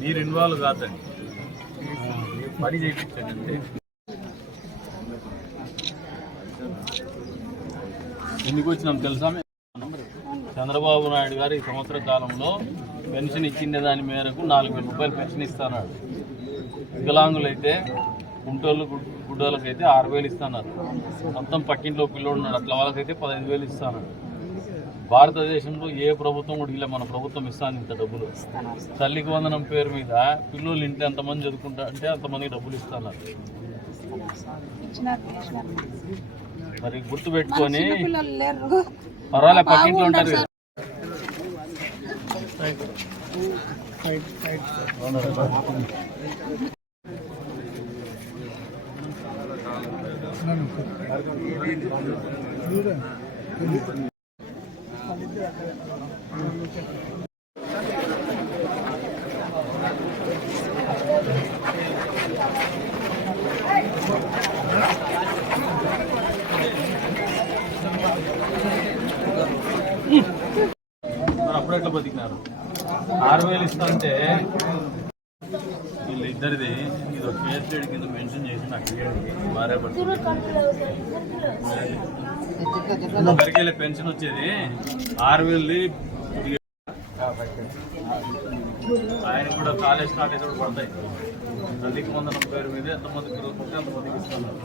మీరు ఇన్వాల్వ్ కాదండి. పని చేయించండి. అంతే ఎందుకు వచ్చినాం తెలుసా? చంద్రబాబు నాయుడు గారు ఈ సంవత్సర కాలంలో పెన్షన్ ఇచ్చిన దాని మేరకు నాలుగు వేల రూపాయలు పెన్షన్ ఇస్తున్నారు వికలాంగులైతే అయితే గుంటోళ్ళు గుడ్డోళ్ళకి అయితే ఆరు వేలు ఇస్తున్నారు. మొత్తం పక్కింట్లో పిల్లోడు ఉన్నాడు అట్లా వాళ్ళకైతే పదహైదు వేలు ఇస్తున్నారు. భారతదేశంలో ఏ ప్రభుత్వం కూడా ఇలా మన ప్రభుత్వం ఇస్తాను ఇంత డబ్బులు. తల్లికి వందనం పేరు మీద పిల్లలు ఇంటి ఎంతమంది చదువుకుంటా అంటే అంతమందికి డబ్బులు ఇస్తున్నారు. మరి గుర్తు పెట్టుకొని పర్వాలే పక్కింట్లో ఉంటారు కదా. అప్పుడు ఎట్లా బతికినారు? ఆరు వేలు ఇస్తా అంటే సైడ్ కింద మెన్షన్ చేసి నాకు భర్తకి పెన్షన్ వచ్చేది ఆరు వేలది ఆయన కూడా కాలేజ్ స్టార్ట్ అయితే కూడా పడతాయి తల్లికి వందనం పేరు మీద ఎంతమంది పిల్లలు పుట్టే అంతమందికి ఇస్తున్నారు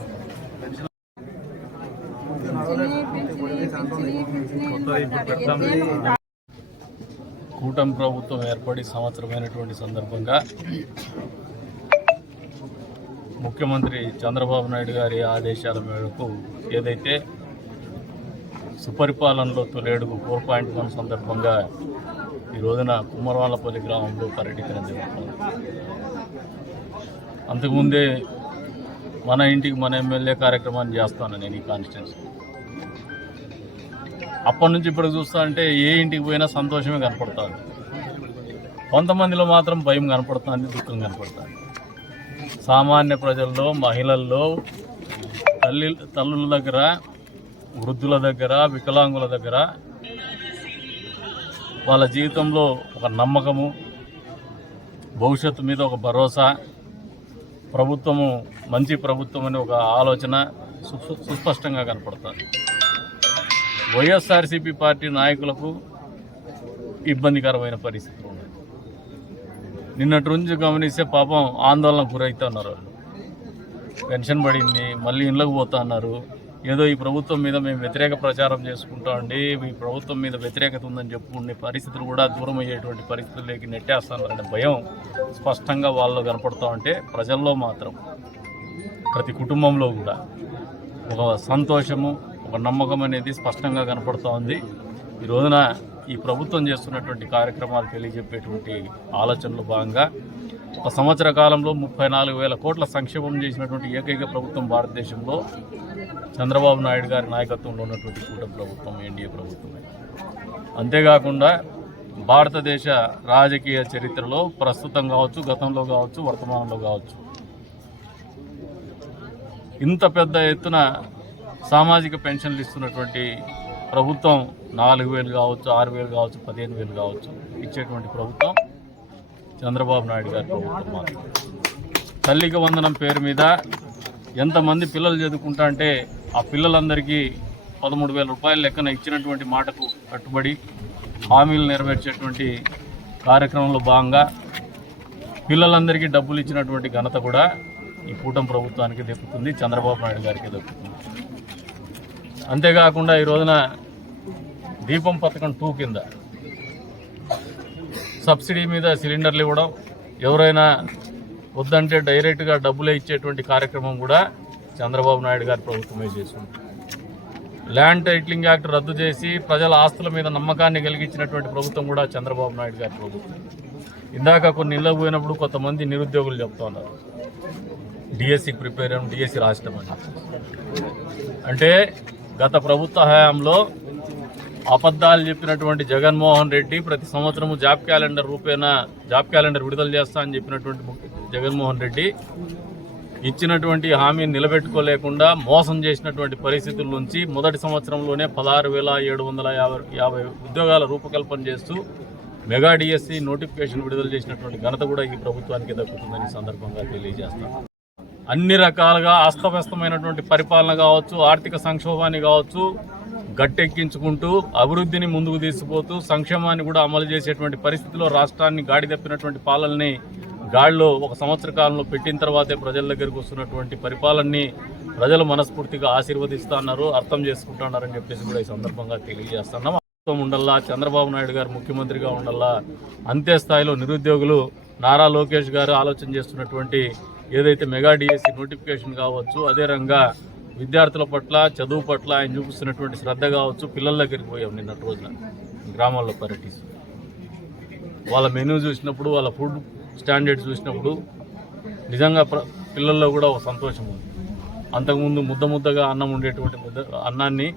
పెన్షన్ పెడతాం కూటమి ప్రభుత్వం ఏర్పడి సంవత్సరమైనటువంటి సందర్భంగా ముఖ్యమంత్రి చంద్రబాబు నాయుడు గారి ఆదేశాల మేరకు ఏదైతే సుపరిపాలనలో తొలేడుగు ఫోర్ పాయింట్ వన్ సందర్భంగా ఈ రోజున కుమ్మరవాళ్ళపల్లి గ్రామంలో పర్యటించడం జరుగుతుంది. అంతకుముందే మన ఇంటికి మన ఎమ్మెల్యే కార్యక్రమాన్ని చేస్తాను నేను ఈ కాన్స్టిట్యున్సీ. అప్పటి నుంచి ఇప్పుడు చూస్తా అంటే ఏ ఇంటికి పోయినా సంతోషమే కనపడుతుంది. కొంతమందిలో మాత్రం భయం కనపడుతుంది దుఃఖం కనపడుతుంది. సామాన్య ప్రజల్లో మహిళల్లో తల్లి తల్లుల దగ్గర వృద్ధుల దగ్గర వికలాంగుల దగ్గర వాళ్ళ జీవితంలో ఒక నమ్మకము భవిష్యత్తు మీద ఒక భరోసా ప్రభుత్వము మంచి ప్రభుత్వం అనే ఒక ఆలోచన సు- సుస్పష్టంగా కనపడుతుంది. వైఎస్ఆర్సీపీ పార్టీ నాయకులకు ఇబ్బందికరమైన పరిస్థితులు నిన్నటి నుంచి గమనిస్తే పాపం ఆందోళన గురవుతున్నారు వాళ్ళు. పెన్షన్ పడింది మళ్ళీ ఇండ్లకు పోతా అన్నారు. ఏదో ఈ ప్రభుత్వం మీద మేము వ్యతిరేక ప్రచారం చేసుకుంటామండి ఈ ప్రభుత్వం మీద వ్యతిరేకత ఉందని చెప్పుకునే పరిస్థితులు కూడా దూరం అయ్యేటువంటి పరిస్థితుల్లోకి నెట్టేస్తున్నారనే భయం స్పష్టంగా వాళ్ళు కనపడుతూ ఉంటే ప్రజల్లో మాత్రం ప్రతి కుటుంబంలో కూడా. ఒక సంతోషము ఒక నమ్మకం అనేది స్పష్టంగా కనపడుతూ ఉంది. ఈ రోజున ఈ ప్రభుత్వం చేస్తున్నటువంటి కార్యక్రమాలు తెలియజెప్పేటువంటి ఆలోచనలో భాగంగా ఒక సంవత్సర కాలంలో ముప్పై నాలుగు వేల కోట్ల సంక్షేమం చేసినటువంటి ఏకైక ప్రభుత్వం భారతదేశంలో చంద్రబాబు నాయుడు గారి నాయకత్వంలో ఉన్నటువంటి కూటమి ప్రభుత్వం ఎన్డీఏ ప్రభుత్వమే అంతేకాకుండా భారతదేశ రాజకీయ చరిత్రలో ప్రస్తుతం కావచ్చు గతంలో కావచ్చు వర్తమానంలో కావచ్చు. ఇంత పెద్ద ఎత్తున సామాజిక పెన్షన్లు ఇస్తున్నటువంటి ప్రభుత్వం నాలుగు వేలు కావచ్చు ఆరు వేలు కావచ్చు పదిహేను వేలు కావచ్చు ఇచ్చేటువంటి ప్రభుత్వం చంద్రబాబు నాయుడు గారి ప్రభుత్వం మాత్రం తల్లికి వందనం పేరు మీద ఎంతమంది పిల్లలు చదువుకుంటా అంటే ఆ పిల్లలందరికీ పదమూడు వేల రూపాయల లెక్కన ఇచ్చినటువంటి మాటకు కట్టుబడి హామీలు నెరవేర్చేటువంటి కార్యక్రమంలో భాగంగా పిల్లలందరికీ డబ్బులు ఇచ్చినటువంటి ఘనత కూడా ఈ కూటమి ప్రభుత్వానికి దక్కుతుంది చంద్రబాబు నాయుడు గారికి దక్కుతుంది. అంతేకాకుండా ఈ రోజున దీపం పథకం టూ కింద సబ్సిడీ మీద సిలిండర్లు ఇవ్వడం ఎవరైనా వద్దంటే డైరెక్ట్గా డబ్బులే ఇచ్చేటువంటి కార్యక్రమం కూడా చంద్రబాబు నాయుడు గారి ప్రభుత్వమే చేసింది. ల్యాండ్ టైటిలింగ్ యాక్ట్ రద్దు చేసి ప్రజల ఆస్తుల మీద నమ్మకాన్ని కలిగించినటువంటి ప్రభుత్వం కూడా చంద్రబాబు నాయుడు గారి ప్రభుత్వం. ఇందాక కొన్ని ఇళ్ళ పోయినప్పుడు కొంతమంది నిరుద్యోగులు చెప్తున్నారు డిఎస్సికి డిఎస్సి ప్రిపేర్ అయ్యాం డిఎస్సి రాష్ట్రం అంటే గత ప్రభుత్వ హయాంలో అబద్ధాలు చెప్పినటువంటి జగన్మోహన్ రెడ్డి ప్రతి సంవత్సరము జాబ్ క్యాలెండర్ రూపేణా జాబ్ క్యాలెండర్ విడుదల చేస్తా అని చెప్పినటువంటి జగన్మోహన్ రెడ్డి ఇచ్చినటువంటి హామీని నిలబెట్టుకోలేకుండా మోసం చేసినటువంటి పరిస్థితుల నుంచి మొదటి సంవత్సరంలోనే పదహారు వేల ఏడు వందల యాభై యాభై ఉద్యోగాల రూపకల్పన చేస్తూ మెగా డిఎస్సి నోటిఫికేషన్ విడుదల చేసినటువంటి ఘనత కూడా ఈ ప్రభుత్వానికి దక్కుతుందని సందర్భంగా తెలియజేస్తాను. అన్ని రకాలుగా అస్తవ్యస్తమైనటువంటి పరిపాలన కావచ్చు ఆర్థిక సంక్షోభాన్ని కావచ్చు గట్టెక్కించుకుంటూ అభివృద్ధిని ముందుకు తీసుకుపోతూ సంక్షేమాన్ని కూడా అమలు చేసేటువంటి పరిస్థితిలో రాష్ట్రాన్ని గాడి తప్పినటువంటి పాలనని గాడిలో ఒక సంవత్సర కాలంలో పెట్టిన తర్వాతే ప్రజల దగ్గరికి వస్తున్నటువంటి పరిపాలనని ప్రజలు మనస్ఫూర్తిగా ఆశీర్వదిస్తున్నారు అర్థం చేసుకుంటున్నారని చెప్పేసి కూడా ఈ సందర్భంగా తెలియజేస్తున్నాం. ప్రభుత్వం చంద్రబాబు నాయుడు గారు ముఖ్యమంత్రిగా ఉండల్లా అంతే స్థాయిలో నిరుద్యోగులు నారా లోకేష్ గారు ఆలోచన చేస్తున్నటువంటి ఏదైతే మెగా డిఎస్సి నోటిఫికేషన్ కావచ్చు అదే రంగా విద్యార్థుల పట్ల చదువు పట్ల ఆయన చూపిస్తున్నటువంటి శ్రద్ధ కావచ్చు పిల్లల దగ్గరికి పోయాం నిన్నటి రోజున గ్రామాల్లో పర్యటిస్తూ వాళ్ళ మెనూ చూసినప్పుడు వాళ్ళ ఫుడ్ స్టాండర్డ్ చూసినప్పుడు నిజంగా ప్ర పిల్లల్లో కూడా ఒక సంతోషం ఉంది. అంతకుముందు ముద్ద ముద్దగా అన్నం ఉండేటువంటి ముద్ద అన్నాన్ని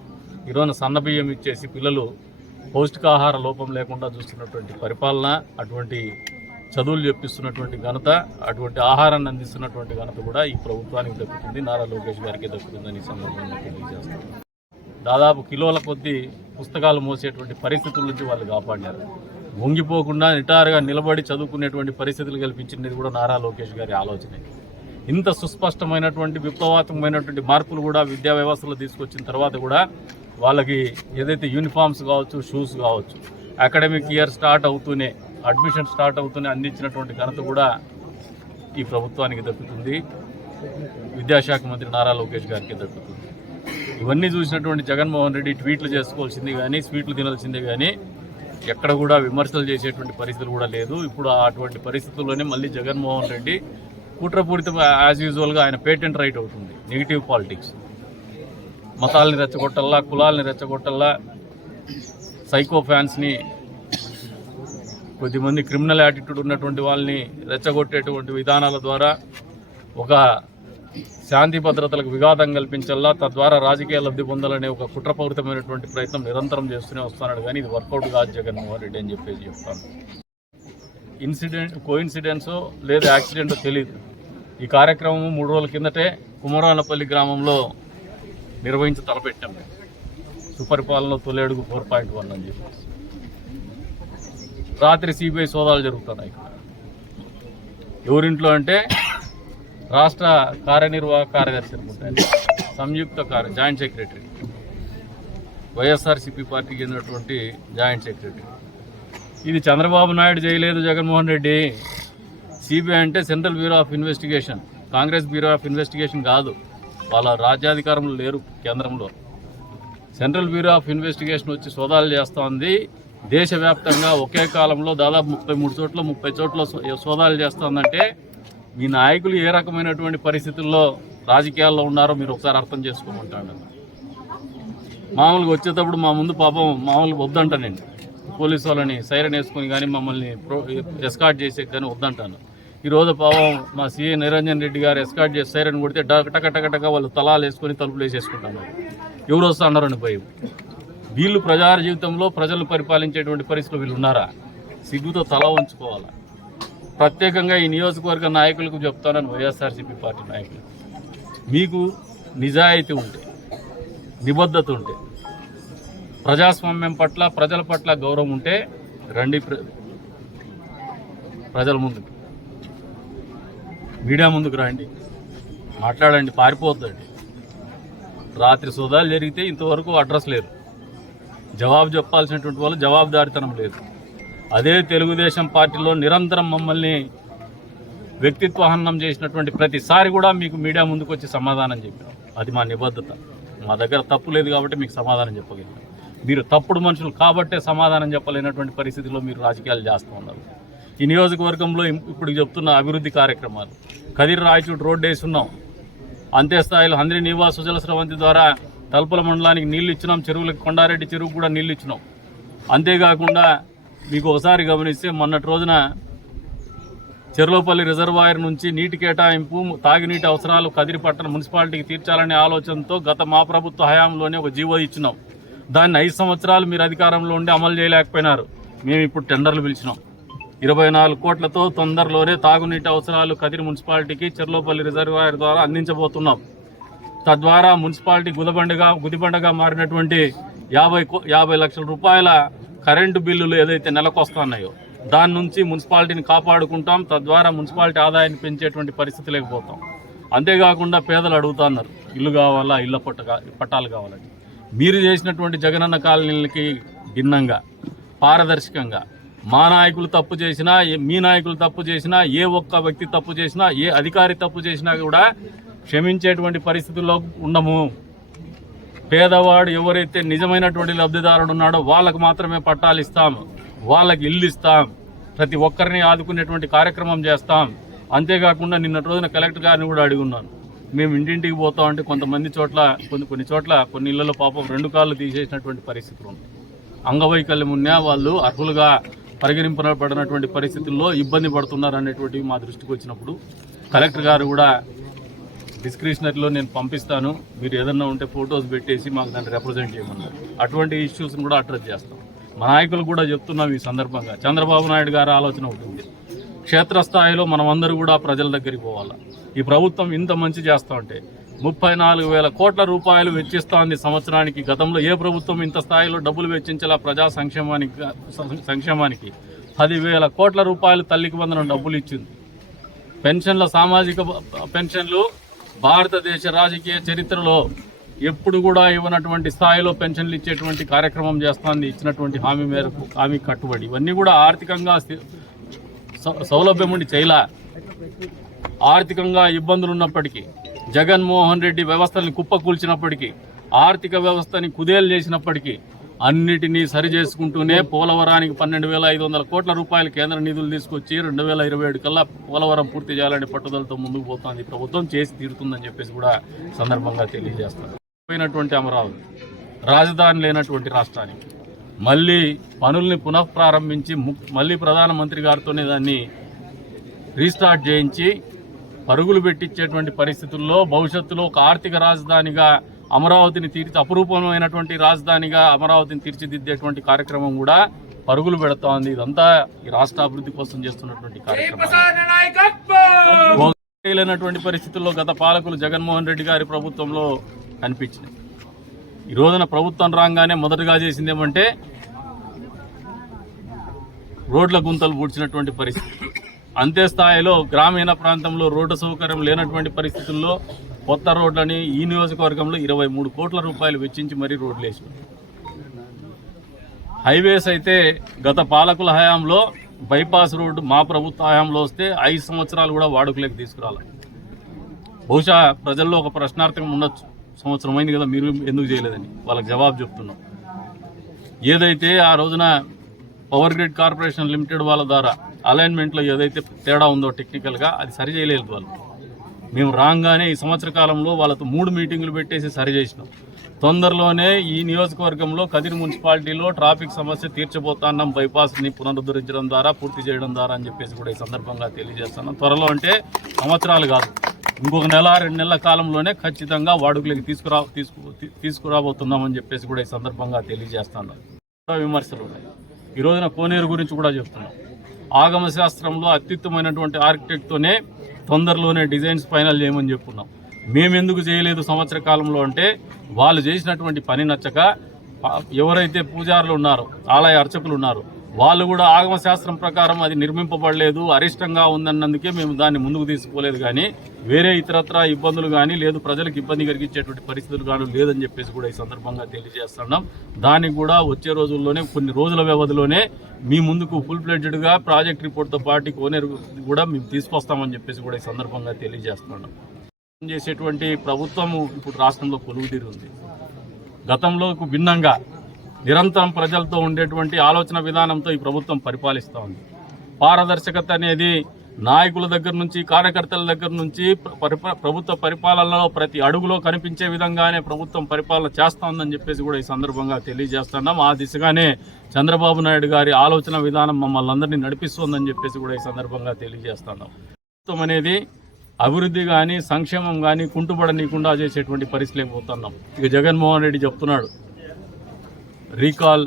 ఈరోజు సన్న బియ్యం ఇచ్చేసి పిల్లలు పౌష్టికాహార లోపం లేకుండా చూస్తున్నటువంటి పరిపాలన అటువంటి చదువులు చెప్పిస్తున్నటువంటి ఘనత అటువంటి ఆహారాన్ని అందిస్తున్నటువంటి ఘనత కూడా ఈ ప్రభుత్వానికి దక్కుతుంది. నారా లోకేష్ గారికి దక్కుతుందని ఈ సందర్భంగా తెలియజేస్తాను. దాదాపు కిలోల కొద్దీ పుస్తకాలు మోసేటువంటి పరిస్థితుల నుంచి వాళ్ళు కాపాడినారు వంగిపోకుండా నిటారుగా నిలబడి చదువుకునేటువంటి పరిస్థితులు కల్పించినది కూడా నారా లోకేష్ గారి ఆలోచనే. ఇంత సుస్పష్టమైనటువంటి విప్లవాత్మకమైనటువంటి మార్పులు కూడా విద్యా వ్యవస్థలో తీసుకొచ్చిన తర్వాత కూడా వాళ్ళకి ఏదైతే యూనిఫామ్స్ కావచ్చు షూస్ కావచ్చు అకాడమిక్ ఇయర్ స్టార్ట్ అవుతూనే అడ్మిషన్ స్టార్ట్ అవుతూనే అందించినటువంటి ఘనత కూడా ఈ ప్రభుత్వానికి దక్కుతుంది. విద్యాశాఖ మంత్రి నారా లోకేష్ గారికి దక్కుతుంది. ఇవన్నీ చూసినటువంటి జగన్మోహన్ రెడ్డి ట్వీట్లు చేసుకోవాల్సింది కానీ స్వీట్లు తినాల్సిందే కానీ ఎక్కడ కూడా విమర్శలు చేసేటువంటి పరిస్థితులు కూడా లేదు. ఇప్పుడు అటువంటి పరిస్థితుల్లోనే మళ్ళీ జగన్మోహన్ రెడ్డి కుట్రపూరితం యాజ్ యూజువల్గా ఆయన పేటెంట్ రైట్ అవుతుంది. నెగిటివ్ పాలిటిక్స్ మతాలని రెచ్చగొట్టల్లా కులాలని రెచ్చగొట్టల్లా సైకో ఫ్యాన్స్ని కొద్దిమంది క్రిమినల్ యాటిట్యూడ్ ఉన్నటువంటి వాళ్ళని రెచ్చగొట్టేటువంటి విధానాల ద్వారా ఒక శాంతి భద్రతలకు విఘాతం కల్పించల్లా తద్వారా రాజకీయ లబ్ధి పొందాలనే ఒక కుట్రపూరితమైనటువంటి ప్రయత్నం నిరంతరం చేస్తూనే వస్తున్నాడు. కానీ ఇది వర్కౌట్ కాదు జగన్మోహన్ రెడ్డి అని చెప్పేసి చెప్తాను. ఇన్సిడెంట్ కోఇన్సిడెన్సో లేదా యాక్సిడెంటో తెలియదు ఈ కార్యక్రమం మూడు రోజుల కిందటే కుమరానపల్లి గ్రామంలో నిర్వహించి తలపెట్టాం మేము. సుపరిపాలన తొలి అడుగు ఫోర్ పాయింట్ వన్ అని చెప్పేసి. రాత్రి సిబిఐ సోదాలు జరుగుతున్నాయి ఇక్కడ. ఎవరింట్లో అంటే రాష్ట్ర కార్యనిర్వాహక కార్యదర్శి అనుకుంటాను సంయుక్త కార్య జాయింట్ సెక్రటరీ. వైఎస్ఆర్సీపీ పార్టీకి చెందినటువంటి జాయింట్ సెక్రటరీ. ఇది చంద్రబాబు నాయుడు చేయలేదు జగన్మోహన్ రెడ్డి. సిబిఐ అంటే central bureau of investigation. Congress bureau of investigation కాదు. వాళ్ళ రాజ్యాధికారంలో లేరు కేంద్రంలో. సెంట్రల్ బ్యూరో ఆఫ్ ఇన్వెస్టిగేషన్ వచ్చి సోదాలు చేస్తోంది దేశవ్యాప్తంగా ఒకే కాలంలో దాదాపు ముప్పై మూడు చోట్ల ముప్పై చోట్ల సోదాలు చేస్తుందంటే మీ నాయకులు ఏ రకమైనటువంటి పరిస్థితుల్లో రాజకీయాల్లో ఉన్నారో మీరు ఒకసారి అర్థం చేసుకోమంటాను. మామూలుగా వచ్చేటప్పుడు మా ముందు పాపం మామూలుగా వద్దంటానండి పోలీసు వాళ్ళని సైరన్ వేసుకొని కానీ మమ్మల్ని ప్రో ఎస్కాట్ చేసే కానీ వద్దంటాను. ఈరోజు పాపం మా సీఏ నిరంజన్ రెడ్డి గారు ఎస్కాట్ చేసి సైరన్ కొడితే డక వాళ్ళు తలాలు వేసుకొని తలుపులు వేసేసుకుంటాను. ఎవరు వస్తున్నారని భయం. వీళ్ళు ప్రజా జీవితంలో ప్రజలు పరిపాలించేటువంటి పరిస్థితులు వీళ్ళు ఉన్నారా? సిగ్గుతో తల ఉంచుకోవాలా ప్రత్యేకంగా ఈ నియోజకవర్గ నాయకులకు చెప్తానని వైఎస్ఆర్సీపీ పార్టీ నాయకులు. మీకు నిజాయితీ ఉంటే నిబద్ధత ఉంటే ప్రజాస్వామ్యం పట్ల ప్రజల పట్ల గౌరవం ఉంటే రండి ప్ర- ప్రజల ముందుకు. మీడియా ముందుకు రండి. మాట్లాడండి పారిపోద్దండి. రాత్రి సోదాలు జరిగితే ఇంతవరకు అడ్రస్ లేదు. జవాబు చెప్పాల్సినటువంటి వాళ్ళు జవాబుదారితనం లేదు. అదే తెలుగుదేశం పార్టీలో నిరంతరం మమ్మల్ని వ్యక్తిత్వ హనం చేసినటువంటి ప్రతిసారి కూడా మీకు మీడియా ముందుకు వచ్చి సమాధానం చెప్పాం అది మా నిబద్ధత. మా దగ్గర తప్పు లేదు కాబట్టి మీకు సమాధానం చెప్పగలిగాం. మీరు తప్పుడు మనుషులు కాబట్టే సమాధానం చెప్పలేనటువంటి పరిస్థితిలో మీరు రాజకీయాలు చేస్తూ ఉన్నారు. ఈ నియోజకవర్గంలో ఇప్పుడు చెప్తున్న అభివృద్ధి కార్యక్రమాలు. కదిరి రాయచూడు రోడ్డు వేసి ఉన్నాం అంతే స్థాయిలో హంద్రి నివాస్ సుజల స్రవంతి ద్వారా తలుపుల మండలానికి నీళ్ళు ఇచ్చినాం చెరువులకు కొండారెడ్డి చెరువు కూడా నీళ్ళు ఇచ్చినాం. అంతేకాకుండా మీకు ఒకసారి గమనిస్తే మొన్నటి రోజున చెర్లోపల్లి రిజర్వాయర్ నుంచి నీటి కేటాయింపు తాగునీటి అవసరాలు కదిరి పట్టణ మున్సిపాలిటీకి తీర్చాలనే ఆలోచనతో గత మా ప్రభుత్వ హయాంలోనే ఒక జీవో ఇచ్చినాం. దాన్ని ఐదు సంవత్సరాలు మీరు అధికారంలో ఉండి అమలు చేయలేకపోయినారు. మేము ఇప్పుడు టెండర్లు పిలిచినాం. ఇరవై నాలుగు కోట్లతో తొందరలోనే తాగునీటి అవసరాలు కదిరి మున్సిపాలిటీకి చెర్లోపల్లి రిజర్వాయర్ ద్వారా అందించబోతున్నాం. తద్వారా మున్సిపాలిటీ గుదబండగా గుదిబండగా మారినటువంటి యాభై కో- యాభై లక్షల రూపాయల కరెంటు బిల్లులు ఏదైతే నెలకొస్తున్నాయో దాని నుంచి మున్సిపాలిటీని కాపాడుకుంటాం తద్వారా మున్సిపాలిటీ ఆదాయాన్ని పెంచేటువంటి పరిస్థితి లేకపోతాం అంతేకాకుండా పేదలు అడుగుతున్నారు ఇల్లు కావాలా? ఇళ్ళ పట్ట పట్టాలు కావాలని. మీరు చేసినటువంటి జగనన్న కాలనీలకి భిన్నంగా పారదర్శకంగా మా నాయకులు తప్పు చేసినా ఏ- మీ నాయకులు తప్పు చేసినా ఏ ఒక్క వ్యక్తి తప్పు చేసినా ఏ అధికారి తప్పు చేసినా కూడా క్షమించేటువంటి పరిస్థితుల్లో ఉండము. పేదవాడు ఎవరైతే నిజమైనటువంటి లబ్ధిదారుడు ఉన్నాడో వాళ్ళకు మాత్రమే పట్టాలు ఇస్తాం. వాళ్ళకి ఇల్లు ఇస్తాం. ప్రతి ఒక్కరిని ఆదుకునేటువంటి కార్యక్రమం చేస్తాం. అంతేకాకుండా నిన్నటి రోజున కలెక్టర్ గారిని కూడా అడిగి ఉన్నాను. మేము ఇంటింటికి పోతాం అంటే కొంతమంది చోట్ల కొన్ని కొన్ని చోట్ల కొన్ని ఇళ్ళలో పాపం రెండు కాళ్ళు తీసేసినటువంటి పరిస్థితులు ఉన్నాయి. అంగవైకల్యం ఉన్నా వాళ్ళు అర్హులుగా పరిగణింపబడినటువంటి పరిస్థితుల్లో ఇబ్బంది పడుతున్నారు అనేటువంటివి మా దృష్టికి వచ్చినప్పుడు కలెక్టర్ గారు కూడా డిస్క్రిప్షనరీలో నేను పంపిస్తాను. మీరు ఏదన్నా ఉంటే ఫొటోస్ పెట్టేసి మాకు దాన్ని రిప్రజెంట్ చేయమన్నారు. అటువంటి ఇష్యూస్ని కూడా అడ్రస్ చేస్తాం. మా నాయకులు కూడా చెప్తున్నాం ఈ సందర్భంగా. చంద్రబాబు నాయుడు గారి ఆలోచన ఉంటుంది క్షేత్రస్థాయిలో మనం అందరూ కూడా ప్రజల దగ్గరికి పోవాలా? ఈ ప్రభుత్వం ఇంత మంచి చేస్తా ఉంటే ముప్పై నాలుగు వేల కోట్ల రూపాయలు వెచ్చిస్తోంది సంవత్సరానికి. గతంలో ఏ ప్రభుత్వం ఇంత స్థాయిలో డబ్బులు వెచ్చించేలా ప్రజా సంక్షేమానికి సంక్షేమానికి? పదివేల కోట్ల రూపాయలు తల్లికి వందనం డబ్బులు ఇచ్చింది. పెన్షన్ల సామాజిక పెన్షన్లు భారతదేశ రాజకీయ చరిత్రలో ఎప్పుడు కూడా ఇవ్వనటువంటి స్థాయిలో పెన్షన్లు ఇచ్చేటువంటి కార్యక్రమం చేస్తానని ఇచ్చినటువంటి హామీ మేరకు హామీ కట్టుబడి. ఇవన్నీ కూడా ఆర్థికంగా సౌలభ్యం ఉండి చేయలా. ఆర్థికంగా ఇబ్బందులు ఉన్నప్పటికీ జగన్మోహన్ రెడ్డి వ్యవస్థల్ని కుప్పకూల్చినప్పటికీ ఆర్థిక వ్యవస్థని కుదేలు చేసినప్పటికీ అన్నిటినీ సరి చేసుకుంటూనే పోలవరానికి పన్నెండు వేల ఐదు వందల కోట్ల రూపాయలు కేంద్ర నిధులు తీసుకొచ్చి రెండు వేల ఇరవై ఏడు కల్లా పోలవరం పూర్తి చేయాలని పట్టుదలతో ముందుకు పోతుంది. ప్రభుత్వం చేసి తీరుతుందని చెప్పేసి కూడా సందర్భంగా తెలియజేస్తారు. పోయినటువంటి అమరావతి రాజధాని లేనటువంటి రాష్ట్రానికి మళ్ళీ పనుల్ని పునఃప్రారంభించి ము- మళ్ళీ ప్రధానమంత్రి గారితోనే దాన్ని రీస్టార్ట్ చేయించి పరుగులు పెట్టించేటువంటి పరిస్థితుల్లో భవిష్యత్తులో ఒక ఆర్థిక రాజధానిగా అమరావతిని తీర్చి అపురూపమైనటువంటి రాజధానిగా అమరావతిని తీర్చిదిద్దేటువంటి కార్యక్రమం కూడా పరుగులు పెడుతోంది. ఇదంతా ఈ రాష్ట్ర అభివృద్ధి కోసం చేస్తున్నటువంటి కార్యక్రమం. లేనటువంటి పరిస్థితుల్లో గత పాలకులు జగన్మోహన్ రెడ్డి గారి ప్రభుత్వంలో కనిపించినాయి. ఈ రోజున ప్రభుత్వం రాగానే మొదటగా చేసింది ఏమంటే రోడ్ల గుంతలు పూడ్చినటువంటి పరిస్థితి. అంతే స్థాయిలో గ్రామీణ ప్రాంతంలో రోడ్డు సౌకర్యం లేనటువంటి పరిస్థితుల్లో కొత్త రోడ్లని ఈ నియోజకవర్గంలో ఇరవై మూడు కోట్ల రూపాయలు వెచ్చించి మరీ రోడ్లు వేసి హైవేస్ అయితే గత పాలకుల హయాంలో బైపాస్ రోడ్డు మా ప్రభుత్వ హయాంలో వస్తే ఐదు సంవత్సరాలు కూడా వాడుకలోకి తీసుకురాలి. బహుశా ప్రజల్లో ఒక ప్రశ్నార్థకం ఉండొచ్చు. సంవత్సరం అయింది కదా మీరు ఎందుకు చేయలేదని. వాళ్ళకి జవాబు చెప్తున్నాం. ఏదైతే ఆ రోజున పవర్ గ్రిడ్ కార్పొరేషన్ లిమిటెడ్ వాళ్ళ ద్వారా అలైన్మెంట్లో ఏదైతే తేడా ఉందో టెక్నికల్గా అది సరి చేయలేదు వాళ్ళు. మేము రాగానే ఈ సంవత్సర కాలంలో వాళ్ళతో మూడు మీటింగులు పెట్టేసి సరి చేసినాం. తొందరలోనే ఈ నియోజకవర్గంలో కదిరి మున్సిపాలిటీలో ట్రాఫిక్ సమస్య తీర్చబోతున్నాం బైపాస్ని పునరుద్ధరించడం ద్వారా పూర్తి చేయడం ద్వారా అని చెప్పేసి కూడా ఈ సందర్భంగా తెలియజేస్తున్నాం. త్వరలో అంటే సంవత్సరాలు కాదు. ఇంకొక నెల రెండు నెలల కాలంలోనే ఖచ్చితంగా వాడుకలకి తీసుకురా తీసుకు తీసుకురాబోతున్నామని చెప్పేసి కూడా ఈ సందర్భంగా తెలియజేస్తున్నాం. విమర్శలు ఉన్నాయి. ఈ రోజున కోనేరు గురించి కూడా చెప్తున్నాం. ఆగమ శాస్త్రంలో అత్యుత్తమైనటువంటి ఆర్కిటెక్ట్తోనే తొందరలోనే డిజైన్స్ ఫైనల్ చేయమని చెప్పుకున్నాం. మేము ఎందుకు చేయలేదు సంవత్సర కాలంలో అంటే వాళ్ళు చేసినటువంటి పని నచ్చక ఎవరైతే పూజారులు ఉన్నారో ఆలయ అర్చకులు ఉన్నారో వాళ్ళు కూడా ఆగమ శాస్త్రం ప్రకారం అది నిర్మింపబడలేదు అరిష్టంగా ఉందన్నందుకే మేము దాన్ని ముందుకు తీసుకోలేదు కానీ వేరే ఇతరత్ర ఇబ్బందులు కానీ లేదు ప్రజలకు ఇబ్బంది కలిగించేటువంటి పరిస్థితులు కానీ లేదని చెప్పేసి కూడా ఈ సందర్భంగా తెలియజేస్తున్నాం. దానికి కూడా వచ్చే రోజుల్లోనే కొన్ని రోజుల వ్యవధిలోనే మీ ముందుకు ఫుల్ ప్లేటెడ్గా ప్రాజెక్ట్ రిపోర్ట్తో పాటు కోనేరు కూడా మేము తీసుకొస్తామని చెప్పేసి కూడా ఈ సందర్భంగా తెలియజేస్తున్నాం. చేసేటువంటి ప్రభుత్వము ఇప్పుడు రాష్ట్రంలో కొలువుదీరి ఉంది గతంలో భిన్నంగా నిరంతరం ప్రజలతో ఉండేటువంటి ఆలోచన విధానంతో ఈ ప్రభుత్వం పరిపాలిస్తూ ఉంది. పారదర్శకత అనేది నాయకుల దగ్గర నుంచి కార్యకర్తల దగ్గర నుంచి పరిప- ప్రభుత్వ పరిపాలనలో ప్రతి అడుగులో కనిపించే విధంగానే ప్రభుత్వం పరిపాలన చేస్తోందని చెప్పేసి కూడా ఈ సందర్భంగా తెలియజేస్తున్నాం. ఆ దిశగానే చంద్రబాబు నాయుడు గారి ఆలోచన విధానం మమ్మల్ని అందరినీ నడిపిస్తోందని చెప్పేసి కూడా ఈ సందర్భంగా తెలియజేస్తున్నాం. ప్రభుత్వం అనేది అభివృద్ధి కానీ సంక్షేమం కానీ కుంటుపడనీయకుండా చేసేటువంటి పరిస్థితి పోతున్నాం. ఇక జగన్మోహన్ రెడ్డి చెప్తున్నాడు రీకాల్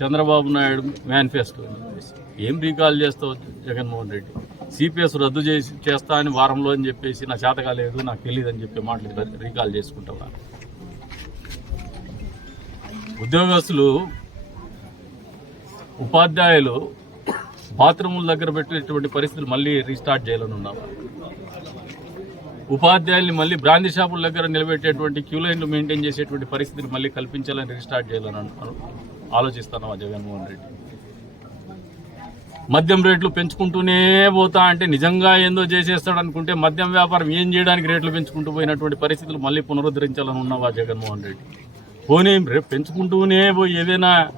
చంద్రబాబు నాయుడు మేనిఫెస్టో. అని చెప్పేసి ఏం రీకాల్ చేస్తావు జగన్మోహన్ రెడ్డి? సిపిఎస్ రద్దు చేసి చేస్తా అని వారంలో అని చెప్పేసి నా చేత కాలేదు నాకు తెలియదు అని చెప్పి మాటలు రీకాల్ చేసుకుంటావా? ఉద్యోగస్తులు ఉపాధ్యాయులు బాత్రూముల దగ్గర పెట్టేటువంటి పరిస్థితులు మళ్ళీ రీస్టార్ట్ చేయాలని ఉన్నావా? ఉపాధ్యాయుల్ని మళ్ళీ బ్రాందీ షాపుల దగ్గర నిలబెట్టేటువంటి క్యూ లైన్లు మెయింటైన్ చేసేటువంటి పరిస్థితిని మళ్ళీ కల్పించాలని రీస్టార్ట్ చేయాలని అను- అను- జగన్మోహన్ రెడ్డి? మద్యం రేట్లు పెంచుకుంటూనే పోతా అంటే నిజంగా ఏందో చేసేస్తాడు అనుకుంటే మద్యం వ్యాపారం ఏం చేయడానికి రేట్లు పెంచుకుంటూ పోయినటువంటి పరిస్థితులు మళ్ళీ పునరుద్ధరించాలని ఉన్నావా జగన్మోహన్ రెడ్డి? పోనీ రేపు పెంచుకుంటూనే పోయి ఏదైనా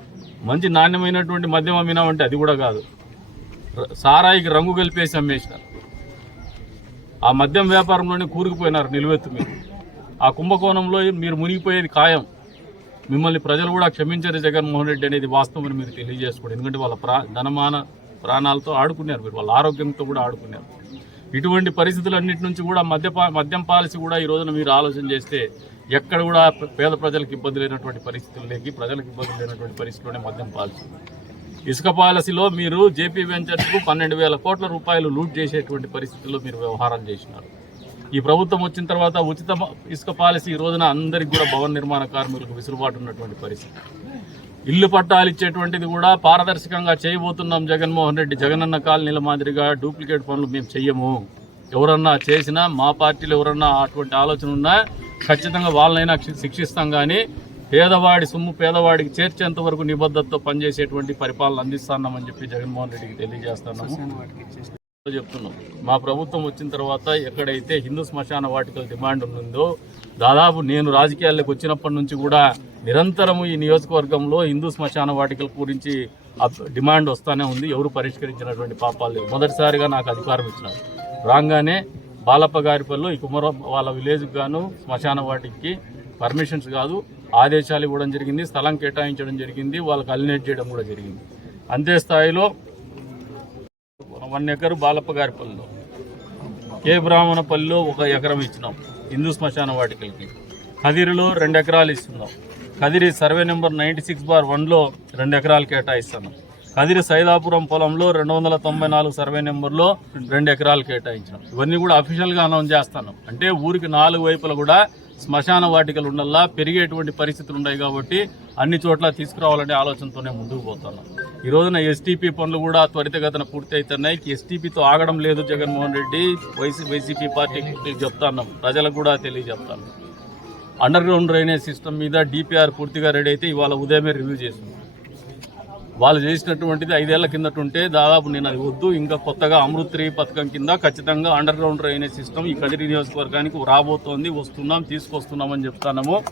మంచి నాణ్యమైనటువంటి మద్యం అమ్మినామంటే అది కూడా కాదు. ర- సారాయికి రంగు కలిపేసి అమ్మేసినారు. ఆ మద్యం వ్యాపారంలోనే కూరుకుపోయినారు నిలువెత్తు మీరు. ఆ కుంభకోణంలో మీరు మునిగిపోయేది ఖాయం. మిమ్మల్ని ప్రజలు కూడా క్షమించారు జగన్మోహన్ రెడ్డి అనేది వాస్తవం అని మీరు తెలియజేసుకోండి. ఎందుకంటే వాళ్ళ ప్రా ధనమాన ప్రాణాలతో ఆడుకున్నారు మీరు. వాళ్ళ ఆరోగ్యంతో కూడా ఆడుకున్నారు. ఇటువంటి పరిస్థితులన్నిటి నుంచి కూడా మద్యపా మద్యం పాలసీ కూడా ఈ రోజున మీరు ఆలోచన చేస్తే ఎక్కడ కూడా పేద ప్రజలకు ఇబ్బంది లేనటువంటి పరిస్థితులు లేకి ప్రజలకు ఇబ్బంది లేనటువంటి పరిస్థితుల్లోనే మద్యం పాలసీ. ఇసుక పాలసీలో మీరు జేపీ వెంచర్స్కు పన్నెండు వేల కోట్ల రూపాయలు లూట్ చేసేటువంటి పరిస్థితుల్లో మీరు వ్యవహారం చేసినారు. ఈ ప్రభుత్వం వచ్చిన తర్వాత ఉచిత ఇసుక పాలసీ ఈ రోజున అందరికి కూడా భవన నిర్మాణ కార్మికులకు విసులుబాటు ఉన్నటువంటి పరిస్థితి. ఇల్లు పట్టాలు ఇచ్చేటువంటిది కూడా పారదర్శకంగా చేయబోతున్నాం జగన్మోహన్ రెడ్డి. జగనన్న కాలనీల మాదిరిగా డూప్లికేట్ పనులు మేము చెయ్యము. ఎవరన్నా చేసినా మా పార్టీలో ఎవరన్నా అటువంటి ఆలోచన ఉన్నా ఖచ్చితంగా వాళ్ళనైనా శిక్షిస్తాం కానీ పేదవాడి సొమ్ము పేదవాడికి చేర్చేంత వరకు నిబద్ధతతో పనిచేసేటువంటి పరిపాలన అందిస్తున్నామని చెప్పి జగన్మోహన్ రెడ్డికి తెలియజేస్తున్నాము. చెప్తున్నాం. మా ప్రభుత్వం వచ్చిన తర్వాత ఎక్కడైతే హిందూ శ్మశాన వాటికల డిమాండ్ ఉందో దాదాపు నేను రాజకీయాల్లోకి వచ్చినప్పటి నుంచి కూడా నిరంతరము ఈ నియోజకవర్గంలో హిందూ శ్మశాన వాటికల గురించి డిమాండ్ వస్తానే ఉంది. ఎవరు పరిష్కరించినటువంటి పాపాలు లేవు. మొదటిసారిగా నాకు అధికారం ఇచ్చినారు. రాగానే బాలప్ప గారిపల్లి ఈ కుమర వాళ్ళ విలేజ్కి గాను శ్మశాన వాటికి పర్మిషన్స్ కాదు ఆదేశాలు ఇవ్వడం జరిగింది స్థలం కేటాయించడం జరిగింది వాళ్ళకి అలినేట్ చేయడం కూడా జరిగింది. అంతే స్థాయిలో వన్ ఎకర్ బాలప్ప ఏ కే బ్రాహ్మణపల్లిలో ఒక ఎకరం ఇచ్చినాం హిందూ శ్మశాన వాటికలకి. కదిరిలో రెండు ఎకరాలు ఇస్తున్నాం. Kadiri survey number ninety six bar వన్లో రెండు ఎకరాలు కేటాయిస్తున్నాం. కదిరి సైదాపురం పొలంలో రెండు వందల తొంభై నాలుగు సర్వే నెంబర్లో రెండు ఎకరాలు కేటాయించినాం. ఇవన్నీ కూడా అఫీషియల్గా అనౌన్స్ చేస్తున్నాం. అంటే ఊరికి నాలుగు వైపులా కూడా శ్మశాన వాటికలు ఉండల్లా పెరిగేటువంటి పరిస్థితులు ఉన్నాయి కాబట్టి అన్ని చోట్ల తీసుకురావాలనే ఆలోచనతోనే ముందుకు పోతున్నాం. ఈ రోజున ఎస్టీపీ పనులు కూడా త్వరితగతిన పూర్తి అవుతున్నాయి ఎస్టీపీతో ఆగడం లేదు జగన్మోహన్ రెడ్డి. వైసీ వైసీపీ పార్టీకి చెప్తాను ప్రజలకు కూడా తెలియజెప్తాను అండర్ గ్రౌండ్ డ్రైనేజ్ సిస్టమ్ మీద డిపిఆర్ పూర్తిగా రెడీ అయితే ఇవాళ ఉదయమే రివ్యూ చేస్తున్నాం. వాళ్ళు చేసినటువంటిది ఐదేళ్ళ కిందట ఉంటే దాదాపు నేను అది వద్దు ఇంకా కొత్తగా అమృత్రి పథకం కింద ఖచ్చితంగా అండర్ గ్రౌండ్ డ్రైనేజ్ సిస్టమ్ ఈ కదిరి నియోజకవర్గానికి రాబోతోంది వస్తున్నాం తీసుకొస్తున్నామని చెప్తానము.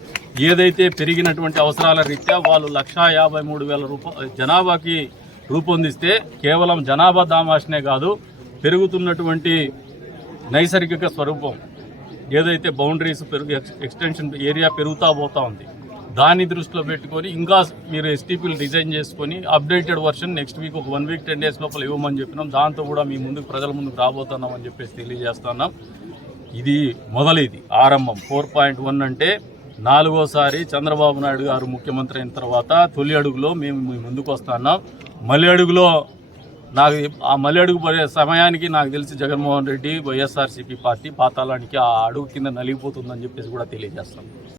ఏదైతే పెరిగినటువంటి అవసరాల రీత్యా వాళ్ళు లక్షా యాభై మూడు వేల రూపాయ జనాభాకి రూపొందిస్తే కేవలం జనాభా దామాషనే కాదు పెరుగుతున్నటువంటి నైసర్గిక స్వరూపం. ఏదైతే బౌండరీస్ పెరుగు ఎక్స్- ఎక్స్టెన్షన్ ఏరియా పెరుగుతా పోతూ ఉంది. దాన్ని దృష్టిలో పెట్టుకొని ఇంకా మీరు ఎస్టీపీలు డిజైన్ చేసుకొని అప్డేటెడ్ వర్షన్ నెక్స్ట్ వీక్ ఒక వన్ వీక్ టెన్ డేస్ లోపల ఇవ్వమని చెప్పినాం. దాంతో కూడా మీ ముందుకు ప్రజల ముందుకు రాబోతున్నాం అని చెప్పేసి తెలియజేస్తున్నాం. ఇది మొదలైది ఆరంభం. ఫోర్ పాయింట్ వన్ అంటే నాలుగోసారి చంద్రబాబు నాయుడు గారు ముఖ్యమంత్రి అయిన తర్వాత తొలి అడుగులో మేము మీ ముందుకు వస్తున్నాం. మళ్ళీ అడుగులో నాకు ఆ మళ్ళీ అడుగు పడే సమయానికి నాకు తెలిసి జగన్మోహన్ రెడ్డి వైఎస్ఆర్సీపీ పార్టీ పాతాళానికి ఆ అడుగు కింద నలిగిపోతుందని చెప్పేసి కూడా తెలియజేస్తాం